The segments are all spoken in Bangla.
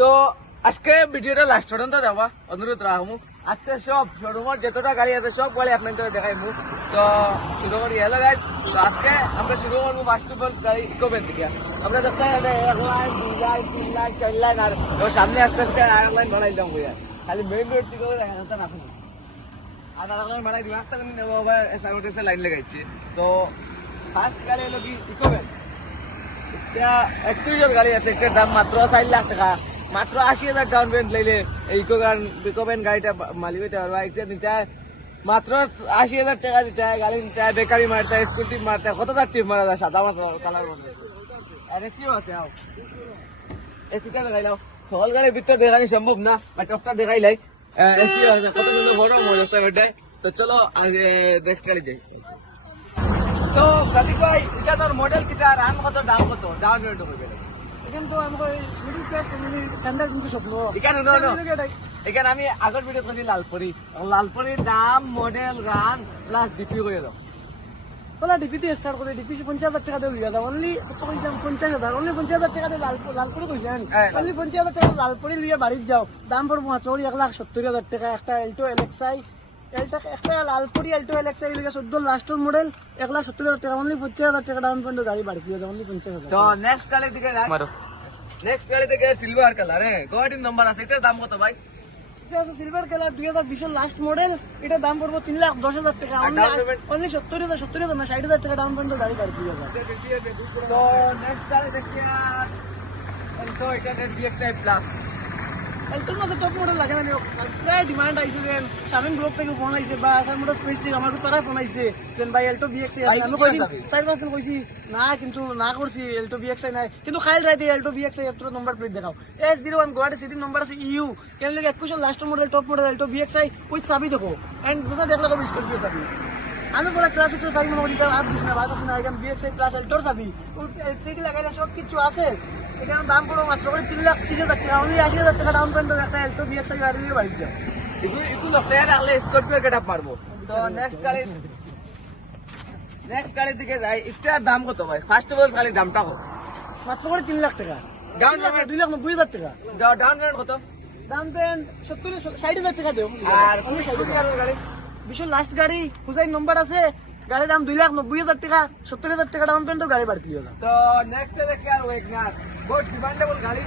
তো আজকে ভিডিওটা লাস্ট পর্যন্ত যাবা অনুরোধ রাখবো। আজকে সব শোরুমের যতটা গাড়ি আছে সব গাড়ি আপনাদের দেখাইমু। তো শুরু করি। হ্যালো গাইজ, তো আজকে আমরা শুরু করবো মাস্টার গাড়ি ইকোভ্যান থেকে। আমরা দেখতে 1 লাইন 2 লাইন 3 লাইন 4 লাইন আর সামনে আস্তে আস্তে আর লাইন বাড়াই দাম বইয়া খালি মেইন রোড থেকে রাখুন আর লাইন বাড়াই দিব। আস্তে করে নেবো আবার সাইডে লাইন লাগাইছে। তো ফার্স্ট গাড়ি হলো কি ইকোভ্যান। এটা একটু গাড়ি আছে, এটার দাম মাত্র 4 লাখ টাকা। মাত্র 80,000 ডাউন পেমেন্ট লাইলে এই ইকোভ্যান গাড়িটা মালিক হইতে পারবা। এটা নিতে হয় মাত্র 80,000 টাকা দিতে হয়। গাড়ি নিতে হয়, বেকারি মারতে হয়, স্কুটি মারতে হয়, কতটা টিপ মারা যায় সাদা মাত্র কালার মধ্যে। আর এসিও আছে, আও এসিটা দেখাই দাও। সকল গাড়ির ভিতরে দেখানি সম্ভব না, বাট একটা দেখাই লাই। এসিও আছে, কত সুন্দর বড় মজা বেটে। তো চলো নেক্সট গাড়ি যাই। তো প্রদীপ ভাই, এটা তোর মডেল কিটা, রান কত, দাম কত, ডাউন পেমেন্ট করবে? এখানে তো আমাকে মিডিল ক্লাস ফ্যামিলি ঠান্ডার কিন্তু স্বপ্ন এখানে এখানে আমি আগের ভিডিও করছি লালপুরির দাম, মডেল, রান প্লাস ডিপি করে দাও। বলা ডিপিতে স্টার্ট করে ডিপি 50,000 টাকা দিয়ে লিয়া দাও। অনলি কত কইলাম 50,000, অনলি 50,000 টাকা দিয়ে লালপুরি কইলাম। অনলি 50,000 টাকা লালপুরি লিয়া বাড়ির যাও, দাম পড়বো মাত্র 1,70,000 টাকা। একটা এলটো এলএক্সআই, একটা লালপুরি এলটো এলএক্সআই লিয়া 14 লাস্টের মডেল 1,70,000 টাকা। অনলি 50,000 টাকা ডাউন পেমেন্ট গাড়ি বাড়ি দিয়ে দাও। অনলি 50,000। তো নেক্সট গাড়ি থেকে নেক্সট গাড়ি থেকে সিলভার কালার, গোয়াটির নাম্বার আছে। এটার দাম কত ভাই? এটা আছে সিলভার কালার 2020 লাস্ট মডেল। এটা দাম পড়বো 3,10,000 টাকা। অনলি 70,000 না 60,000 টাকা ডাউন পেমেন্ট গাড়ি বাড়ি দিয়ে দাও। তো নেক্সট গাড়ি দেখছি তো এটা DXi প্লাস। এলটোর মাঝে টপ মডেল লাগে না, প্রায় ডিমান্ড আইছে। দেন শামিম গ্রুপ থেকে ফোন আইছে বা আসার মোটর পেজ থেকে আমার তারা ফোন আইছে দেন ভাই এলটো বিএক্সআই আছে। আমি কইছি 4-5 দিন কইছি না, কিন্তু না করছি এলটো বিএক্সআই নাই। কিন্তু খাইল রাইতে এলটো বিএক্সআই এত নম্বর প্লেট দেখাও। S01 গুয়াহাটি সিটি নম্বর আছে EU। কেন লাগে 21 last model top model Alto BXI with চাবি দেখো। এন্ড যেটা দেখলে কবে স্করপিও চাবি। আমি বলে ক্লাসিক চাবি মনে করি আর দিস না, বাদ আছে না। এখানে বিএক্সআই প্লাস এলটোর চাবি সিটি লাগাইলে সব কিছু আছে। এখানে দাম পড়ো মাত্র করে 3,30,000 টাকা। অনলি 80,000 টাকা ডাউন পেমেন্ট একটা এলটো বিএক্সআই গাড়ি নিয়ে বাড়ি যাও। একটু লক্ষ্য রাখলে স্করপিও গেট আপ পারবো। তো নেক্সট গাড়ি দিকে যাই। এটার দাম কত ভাই? ফার্স্ট অফ অল খালি দামটা কত? মাত্র করে 3 লাখ টাকা। ডাউন পেমেন্ট 2,90,000 টাকা। ডাউন পেমেন্ট কত? দাম পেন 60,000 টাকা দেও। আর 60,000 গাড়ি বিশাল লাস্ট গাড়ি হুসাইন নম্বর আছে। গাড়ির দাম 2,90,000 টাকা। 70,000 টাকা ডাউন পেমেন্ট গাড়ি বাড়তি হলো। তো নেক্সট দেখি আর ওয়েগনার, বহুত ডিমান্ডেবল গাড়ি।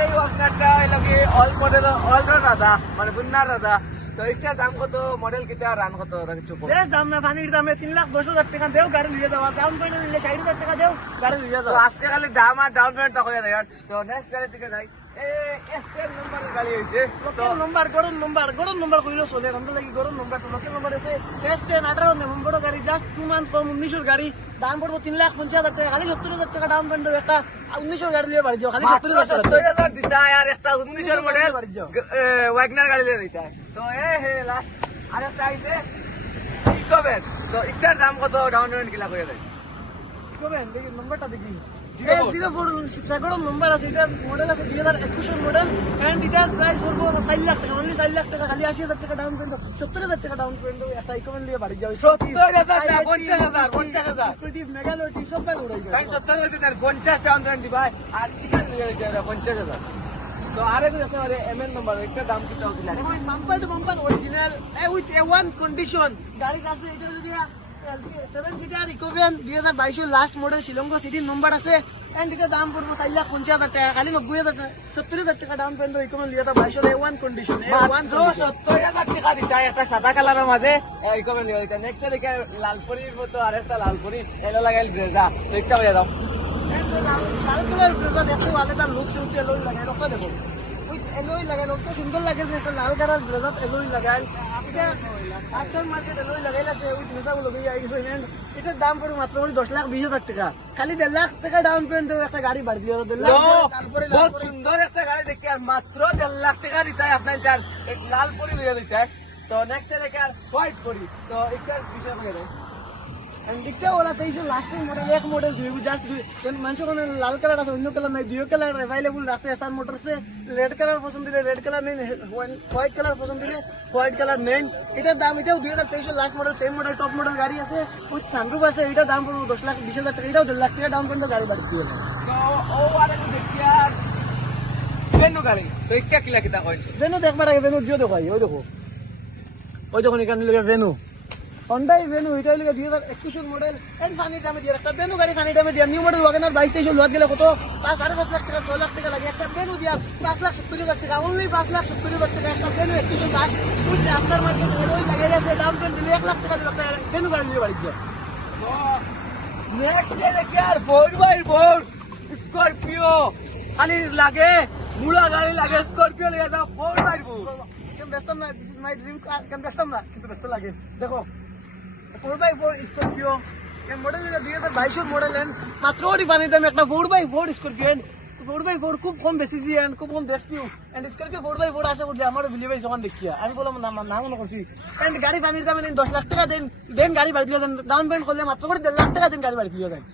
এই ওয়েগনারটা এলাকি অল মডেল, অল রাজা মানে বুন্নার রাজা। তো এটার দাম কত, মডেল কিটা, রান কত, কিছু বেশ দাম না, পানির দামে 3,10,000 টাকা দেও গাড়ি লিয়ে যাওয়া। ডাউন পেমেন্ট নিলে 60,000 টাকা দেও গাড়ি লিয়ে তো যাওয়া। আজকে খালি দাম আর ডাউন পেমেন্ট তখন দেখান। তো নেক্সট গাড়ি দিকে যাই। এক্সটেল নম্বরের গাড়ি হয়েছে। তো গরম নম্বর কইলো চলে। আমরা লাগি গরম নম্বর তো লোকেল নম্বর আছে। S10 18 নভেম্বর গাড়ি, জাস্ট 2 মান্থ কম 19 গাড়ি। দাম পড়বো 3,50,000 টাকা। খালি 70,000 টাকা ডাউন পেমেন্ট একটা 19 গাড়ি লিয়ে বাড়ি যাও। খালি 70,000 দিতে হয় আর একটা 19 মডেল ওয়াগনার গাড়ি লিয়ে দিতে হয়। তো লাস্ট আরেকটা আইছে ইকোভ্যান। তো এটার দাম কত, ডাউন পেমেন্ট কিলা করে দেয়? কবেন দেখি নম্বরটা দেখি। S04 গরম নম্বর আছে। এটা মডেল আছে 2021 মডেল। এন্ড এটার প্রাইস পড়বো 4 লাখ টাকা। অনলি 4 লাখ টাকা। খালি 80,000 টাকা ডাউন পেমেন্ট, 70,000 টাকা ডাউন পেমেন্ট একটা ইকোভ্যান লিয়ে বাড়ি যাও। 70,000 না 50,000 স্কুটি মেগালোটি সব টাকা উড়াই যাও। 70 হইতে দেন 50 ডাউন পেমেন্ট দিবাই আর টিকেট নিয়ে যাবে 50,000। তো আরেক আছে এমএন নম্বর, একটা দাম কিটা হইলা bumper to bumper original with A1 condition গাড়ি আছে। এটা যদি 7 সিটার ইকোভ্যান 2022 লাস্ট মডেল শিলংগো সিটির নম্বর আছে। এন্ড এটার দাম পড়বো 4,50,000 টাকা। খালি 90,000 টাকা, 70,000 টাকা ডাউন পেমেন্ট ইকোভ্যান লিয়ে তো 22 A1 কন্ডিশন। A1 70,000 টাকা দিতে হয় একটা সাদা কালারের মাঝে ইকোভ্যান লিয়ে দিতে। নেক্সট দেখে লালপুরির মতো আরেকটা লালপুরি এলো লাগাইল যা। তো একটা হয়ে যাও। সাড়ে কালার ব্লেজার দেখো আগে তার লুক সেলফি এলোই লাগাই রক্ষা দেখো। এলোই লাগাই কত সুন্দর লাগে যে একটা লাল কালার ব্লেজার এলোই লাগাই। এটা আফটার মার্কেট এলোই লাগাই আছে ওই ব্লেজারগুলো গিয়ে আইছো। এটার দাম পড়ে মাত্র 10,20,000 টাকা। খালি 1.5 লাখ টাকা ডাউন পেমেন্ট একটা গাড়ি বাড়ি দিয়ে 1.5 লাখ। বহুত সুন্দর একটা গাড়ি দেখি আর মাত্র 1.5 লাখ টাকা দিতে হয় আপনার লালপুরি লিয়ে দিতে হয়। তো নেক্সট দেখে আর হোয়াইট করি। তো একটা বিষয় হয়ে যায় দিকটা ওরা 23 লাস্টের মডেল, এক মডেল দুই জাস্ট মানুষের কোনো লাল কালার আছে, অন্য কালার নাই। 2 কালার অ্যাভেলেবল আছে এসআর মোটরসে। রেড কালার পছন্দ দিলে রেড কালার নেই, হোয়াইট কালার পছন্দ দিলে হোয়াইট কালার নেই। এটার দাম এটাও 2023 last model, same model top model গাড়ি আছে উইথ সানরুফ আছে। এটার দাম পড়বে 10,20,000 টাকা। এটাও 1.5 লাখ টাকা ডাউন পেমেন্ট গাড়ি বাড়ি দিয়ে। তো ও আর দেখি আর বেনু গাড়ি তো ইটা কিলা কিতা কইন ভেনু দেখবার আগে ভেনু দিও দেখো ওই দেখো এখানে লিখে ভেনু হন্ডাই ভেনু এটা লিখে 2021 মডেল এন্ড ফানি দামে দিয়ে একটা ভেনু গাড়ি ফানি দামে দিয়ে নিউ মডেল ওয়াগনার 22 লোড গেলে কত 5.5 লাখ টাকা 6 লাখ টাকা লাগে একটা ভেনু দিয়া 5,70,000 টাকা অনলি 5,70,000 টাকা একটা ভেনু 21 লাখ তুই আপনার মার্কেটে ওই লাগে আছে দাম পেন দিলে 1 লাখ টাকা দিলে একটা ভেনু গাড়ি নিয়ে বাড়ি যায় নেক্সট ডে কি আর 4x4 স্করপিও খালি লাগে মুলা গাড়ি লাগে স্করপিও লাগে দাও 4x4 কেন ব্যস্তাম না দিস ইজ মাই ড্রিম কার কেন ব্যস্তাম না কিন্তু ব্যস্ত লাগে দেখো 4x4 স্করপিও এর মডেল 2022 মডেল এন্ড মাত্র ওই বানিয়ে দাম একটা 4x4 স্করপিও এন্ড 4x4 খুব কম বেশিছি এন্ড খুব কম দেখছি এন্ড স্করপিও 4x4 আছে বলে আমার বিলিভাই যখন দেখিয়া আমি বললাম না মনে করছি এন্ড গাড়ি বানিয়ে দাম 10 লাখ টাকা দেন গাড়ি বাড়ি দিয়ে দেন ডাউন পেমেন্ট করলে মাত্র করে 1.5 লাখ টাকা দেন গাড়ি বাড়ি দিয়ে দেন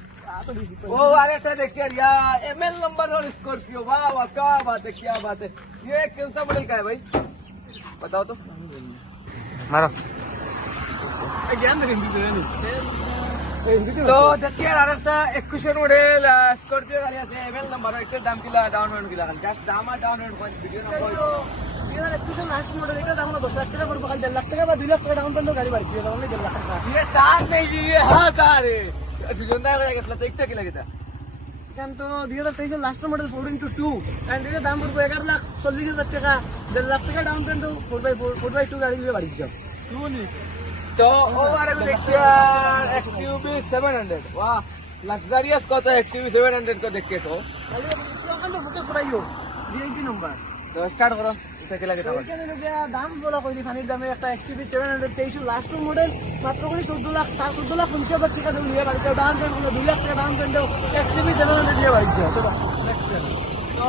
ओ अरे तो देखिए यार एमएल नंबर और स्कॉर्पियो वाह वाह क्या बात है ये कौन सा मॉडल का है भाई बताओ तो मारो ज्ञान दे हिंदी दे तो देखिए यार একটা 21 মডেল স্করপিও গাড়ি আছে এমএল নাম্বার এটার দাম কিলা ডাউন পেমেন্ট কিলা জাস্ট দাম আর ডাউন পেমেন্ট কোন ভিডিও নাম্বার লাস্ট মডেল এটা দাম 10 লাখ টাকা পড়বে খালি 1.5 লাখ টাকা বা 2 লাখ টাকা ডাউন পেমেন্ট গাড়ি বাড়ি দিয়ে দেন 1.5 লাখ টাকা ये कार नहीं जी ये हाँ कार है সুজনদা হয়ে গেছে দেখতে কি লাগে তা কিন্তু 2023 লাস্ট মডেল 4x2 এন্ড এর দাম পড়বে 11,40,000 টাকা 1.5 লাখ টাকা ডাউন পেমেন্ট 4x2 গাড়ি নিয়ে বাড়ি যাও শুনি तो ओवर देखिए एक्सयूवी 700 वाह लग्जरियस को तो एक्सयूवी 700 को देखिए तो গাড়ি ওখান থেকে ফোকাস করাইও ভিআইপি নাম্বার तो स्टार्ट करो इसे के लगे এখানে লোকে দাম বলা কইলি ফানির দামে একটা XUV 723 লাস্ট মডেল মাত্র করে 14 লাখ 50,000 টাকা দিয়ে নিয়ে বাড়ি যাও ডাউন পেমেন্ট করলে 2 লাখ টাকা ডাউন পেমেন্ট দাও XUV 700 নিয়ে বাড়ি যাও তো तो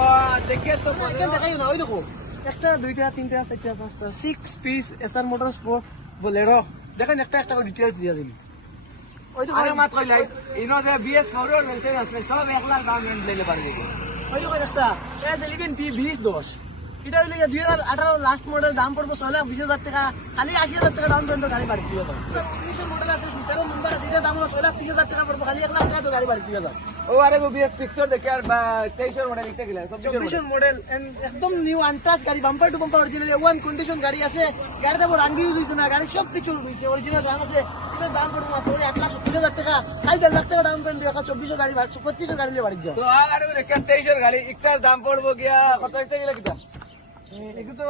देखिए तो এখানে দেখাই না ওই দেখো একটা দুইটা তিনটা চারটা পাঁচটা 6 piece SR motor sport Bolero দেখেন একটা একটা করে ডিটেইলস দিয়া দিন ওই দেখো আরে মাত কইলাই ইনো যে বিএস 4 এর লাইসেন্স আছে সব 1 লাখ ডাউন পেমেন্ট লইলে পারবে ওই দেখো একটা S11 P 2010 এটা হইলে 2018 লাস্ট মডেল দাম পড়বে 6,20,000 টাকা খালি 80,000 টাকা ডাউন পেমেন্ট গাড়ি বাড়ি দিয়ে দাও 19 মডেল আছে 17 নম্বর আছে এটা দাম হলো 6,30,000 টাকা পড়বে খালি 1 লাখ টাকা তো গাড়ি বাড়ি দিয়ে দাও ও আরে গো বিএস 6 এর দেখে আর 23 এর মডেল একটা কিলা সব 24 মডেল এন্ড একদম নিউ আনটাচ গাড়ি bumper to bumper original one condition গাড়ি আছে গাড়িটা বড় আঙ্গি ইউজ হইছে না গাড়ি সব কিছু হইছে অরিজিনাল দাম আছে এটার দাম পড়বে মাত্র 1,70,000 টাকা খালি 1.5 লাখ টাকা ডাউন পেমেন্ট দিয়ে 24 গাড়ি 25 গাড়ি নিয়ে বাড়ি যাও তো আরে গো দেখে 23 এর গাড়ি একটার দাম পড়বো গিয়া কত একটা কিলা কিটা এগুলো তো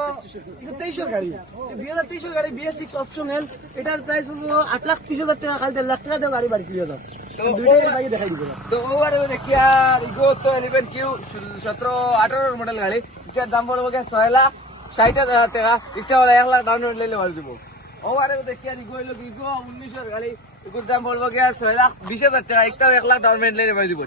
23 গাড়ি 2023 গাড়ি BS6 অপশনাল এটার প্রাইস হলো 8,30,000 টাকা খালি 1.5 লাখ টাকা দিয়ে গাড়ি বাড়ি দিয়ে দাও তো দুইটা গাড়ি দেখাই দিব তো ওভারে দেখি আর ইগো তো 11 কিউ 17 18 এর মডেল গাড়ি এটার দাম পড়বো গিয়া 6,60,000 টাকা এটা হলো 1 লাখ ডাউন পেমেন্ট লইলে পারবে দিব ওভারে দেখি আর ইগো হলো ইগো 19 এর গাড়ি এগুলোর দাম পড়বো গিয়া 6,20,000 টাকা একটা 1 লাখ ডাউন পেমেন্ট লইলে পারবে দিব